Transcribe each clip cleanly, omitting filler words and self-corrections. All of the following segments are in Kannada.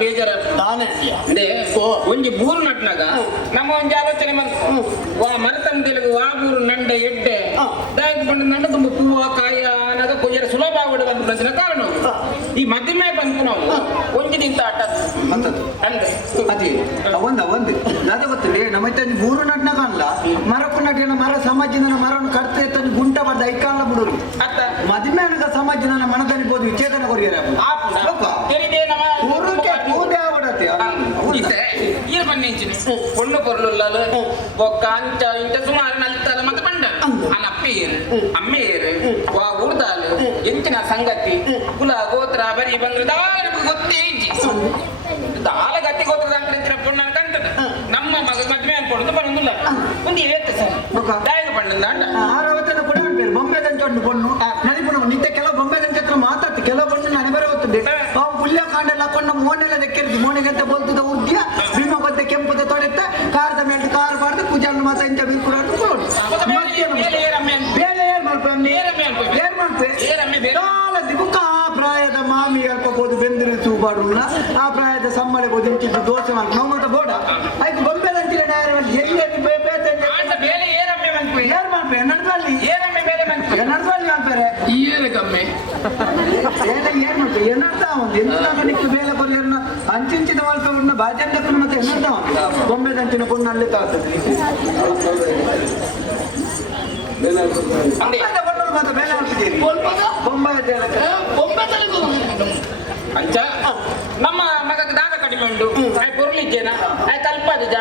ಬೇಜಾರ ಅಂದ್ರೆ ಒಂಜಿ ಬೂರು ನಟ್ನಾಗ ನಮ್ಮ ಒಂಜಿ ಆಲೋಚನೆ ವಾ ಮರತಂದೆಲಿಗೆ ವಾ ಬೂರು ನಂಡೆ ಎಡ್ಡೆ ದಾಗಿ ಬಂದು ನಂಡ ತುಂಬ ಹೂವ ಕಾಯ ಅನ್ನೋದು ಕೊಂಚ ಸುಲಭ ಆಗ್ಬಿಡೋದು ಕಾರಣ ಈ ಮಧ್ಯಮೆ ಬಂದು ನಾವು ಒಂಜಿನಿಂತ ಆಟ ಅಂದ್ರೆ ಅದೇ ಒಂದು ದಾದ ಗೊತ್ತಿಲ್ಲ ನಮ್ಮ ಬೂರು ನಟ್ನಾಗ ಅಲ್ಲ ಮರಕ್ಕೂ ನಟಿನ ಮರ ಸಮಾಜದ ಮರವನ್ನು ಕಡ್ತೆ ತಂದು ಗುಂಟ ಬರ್ದ ಐಕಾಲ ಬಿಡೋರು ಮದುವೆ ಅನ್ನದ ಸಮಾಜದ ಮನದನಿಬೋದು ವಿಚೇತನ ಕೊರಿಯರ பொண்ணு பொருள் காஞ்ச ಇಂಟ ಸುಮಾರು ನಲ್ತಲ್ಲ ಮತ್ತೆ ಬಂಡ ಅಲ್ಲ ಅಮ್ಮೇರು ವಾ ಉರ್ದಾಲು ಎಂಚಿನ ಸಂಗತಿ ಕುಲ ಗೋತ್ರ ಬರಿ ಬಂದ್ರೆ ದಾರಿಗೆ ಗೊತ್ತೇ ದಾಲ ಗತಿ ಗೋತ್ರದ ಅಂತ ಪುಣ್ಣ ಕಂತದ ನಮ್ಮ ಮಗ ಮದ್ವೆ ಅನ್ಕೊಂಡು ಬರೋದಿಲ್ಲ ಒಂದು ಹೇಳ್ತೆ ಸರ್ ದಾಯಿಗೆ ಬಂಡ ಆರವತ್ತದ ಕೂಡ ಅನ್ಪೇರು ಬೊಂಬೆ ದಂಚೊಂಡು ಪೊಣ್ಣು ನಲಿಪುಣ ನಿತ್ಯ ಕೆಲವು ಬೊಂಬೆ ದಂಚ ಹತ್ರ ಮಾತಾಡ್ತಿ ಕೆಲವು ಪೊಣ್ಣು ನನಗೆ ಬರೋ ಗೊತ್ತದೆ ಅವು ಪುಲ್ಯ ಕಾಂಡೆಲ್ಲ ಹಾಕೊಂಡು ಮೋನೆಲ್ಲ ದಕ್ಕಿರ್ತಿ ಮೋನೆಗಂತ ಬೋಲ್ತದ ಉದ್ಯ ಭೀಮ ಗೊತ್ತೆ ಕೆಂಪದ ತೊಡೆತ್ತ ಕಾರದ ಮೇಲೆ ಕಾರ್ ಬಾರ್ದು ಪೂಜಾನ್ನು ಮಾತ ಇಂಚ ಬೀರ್ಕೊಡೋದು ಪ್ರಾಯದ ಮಾಮಿ ಅಲ್ಪಬೋದು ಬೆಂದಿರು ಚೂಬಾಡುಲ್ಲ ಆ ಪ್ರಾಯದ ಸಮ್ಮಳೆ ಬೋದಿಂಚಿದ್ದು ದೋಸೆ ಮಾಡಿ ನಾವು ಮತ್ತೆ ಬೋಡ ಆಯ್ತು ಗೊಂಬೆ ದಂಚಿನ ಎಲ್ಲಿ ಏರ್ ಮಾಡ್ಪೆ ನಡ್ದಲ್ಲಿ ನಡ್ದಲ್ಲಿ ಮಾಡ್ತಾರೆ ಕಮ್ಮಿ ಏನ್ ಮಾಡ್ತೀವಿ ಏನರ್ಥ ಒಂದು ಎಂತ ನಿಕ್ಕು ಬೇಲೆ ಕೊಲ್ಲ ಅಂಚಿಂಚಿದ ಮಲ್ಪೆ ಬಾಜಂಡಕ್ಕೂ ಮತ್ತೆ ಏನರ್ಥ ಒಂದು ಗೊಂಬೆ ದಂಚಿನ ಪುಣ್ಣ ಅಲ್ಲಿ ತಾಗ್ತದೆ ಮತ್ತೆ ಬೇಲೆ ಹಾಕ್ತಿದ್ದೀರಿ ಅಂಚ ನಮ್ಮ ಮಗಕ್ಕೆ ದಾದ ಕಡಿಮೆ ಉಂಟು ಪೊರ್ಲಿಜ್ಜೇನ ತಲ್ಪದಿಜ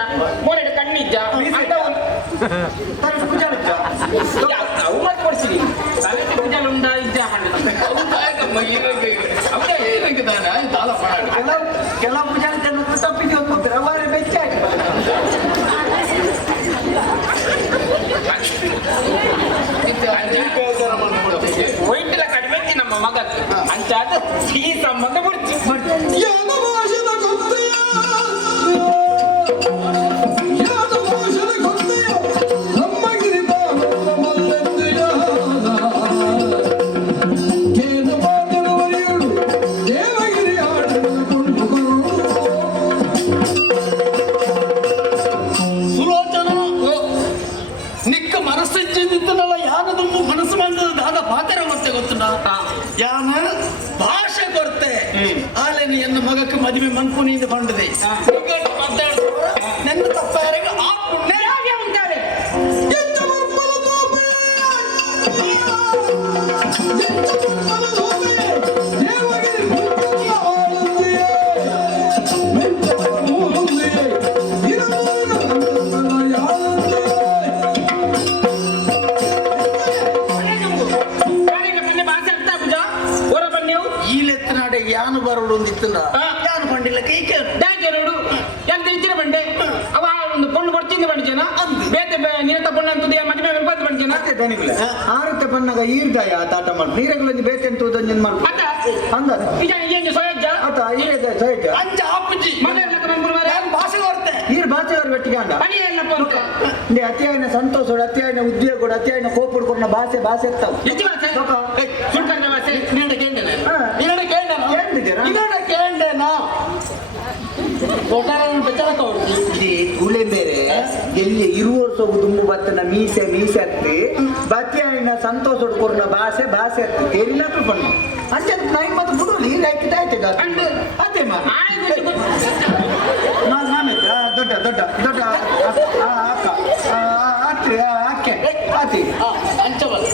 ಮೂರೆಡು ಕಣ್ಣಿಜ್ಜ ಅವು ಮತ್ತೆ ಕೊಡ್ಸಿರಿ ತಲೆಗೆ ಪೂಜಾಲು ಉಂಡ ಇಜ್ಜ ಕೆಲವು ಪೂಜಾಲ ಜನ ತಪ್ಪಿಗೆ ಒಂದು ವ್ಯವಹಾರ ಬೆಚ್ಚಾಗಿ ವೈಟ್ಲ ಕಡಿಮೆ ನಮ್ಮ ಮಗಕ್ಕೆ ಅಂಚಾದ ಈ ಸಂಬಂಧ ಬಿಡ್ತಿ ಯಾನ ಭಾಷೆ ಕೊಡ್ತೆ ಆಲೆ ನೀ ಎನ್ನ ಮಗಕ್ಕೆ ಮದುವೆ ಮನ್ಕುನಿಂದ ಬಂಡದೆ ನನ್ನ ತಪ್ಪಾರಿಗೆ ಆ ಪುಣ್ಯರಾಗೆ ಉಂಟಾರೆ ಯಾನು ಬರೋಡು ಒಂದಿತ್ತು ಯಾನು ಬಂಡಿಲ್ಲ ಕೈಕೆ ನೋಡು ಎಂತ ಇಚ್ಚಿನ ಬಂಡೆ ಅವ ಒಂದು ಪೊಣ್ಣು ಕೊಡ್ತಿಂದ ಬಂಡಿಜನ ಬೇತೆ ನಿರತ ಪೊಣ್ಣ ಅಂತದ್ದು ಮದುವೆ ಬಂದು ಬಂಡಿಜನ ಮತ್ತೆ ದನಿಗಿಲ್ಲ ಆರತ್ತೆ ಬಣ್ಣಗ ಈರ್ದಾಯ ತಾಟ ಮಾಡಿ ನೀರಗಳಲ್ಲಿ ಬೇತೆ ಅಂತ ಉದಂಜನ್ ಮಾಡಿ ಅಂದ ಏನು ಸೋಯಜ್ಜ ಆತ ಈರದ ಸೋಯಜ್ಜ ಅಂಜ ಅಪ್ಪಜಿ ಮನೆ ಭಾಷೆ ಕೊಡ್ತೆ ಈರ್ ಭಾಷೆಯವರು ಬೆಟ್ಟಿಗಾಂಡ ಮನೆ ಎಲ್ಲಪ್ಪ ಅಂತ ಅತಿಯಾಯಿನ ಸಂತೋಷ ಅತಿಯಾಯಿನ ಉದ್ಯೋಗ ಅತಿಯಾಯಿನ ಕೋಪುಡು ಕೊಡ ಭಾಷೆ ಭಾಷೆ ಇರ್ತಾವ ಹೆಚ್ಚು ಭಾಷೆ ಸುಳ್ಕಂಡ ಭಾಷೆ ನಿನ್ನ ಕೇಂದ್ರ ಗುಳೆ ಬೇರೆ ಎಲ್ಲಿ ಇರುವರ್ಷ ದುಂಬು ಬತ್ತನ ಮೀಸೆ ಹತ್ತಿ ಬತ್ತಿನ ಸಂತೋಷ ಕೊರ್ನ ಭಾಷೆ ಹತ್ತಿ ಎಲ್ಲಾದ್ರೂ ಬಣ್ಣ ಅಂಚೆ ನಾಯಿ ಮತ್ತೆ ಬಿಡುಲಿ ಆಯ್ತು ಅದೇ ದೊಡ್ಡ ದೊಡ್ಡ ದೊಡ್ಡ ಅಕ್ಕ ಅತ್ತೆ ಅಕ್ಕೆ ಅತಿ ಅಂಚವಲ್ಲ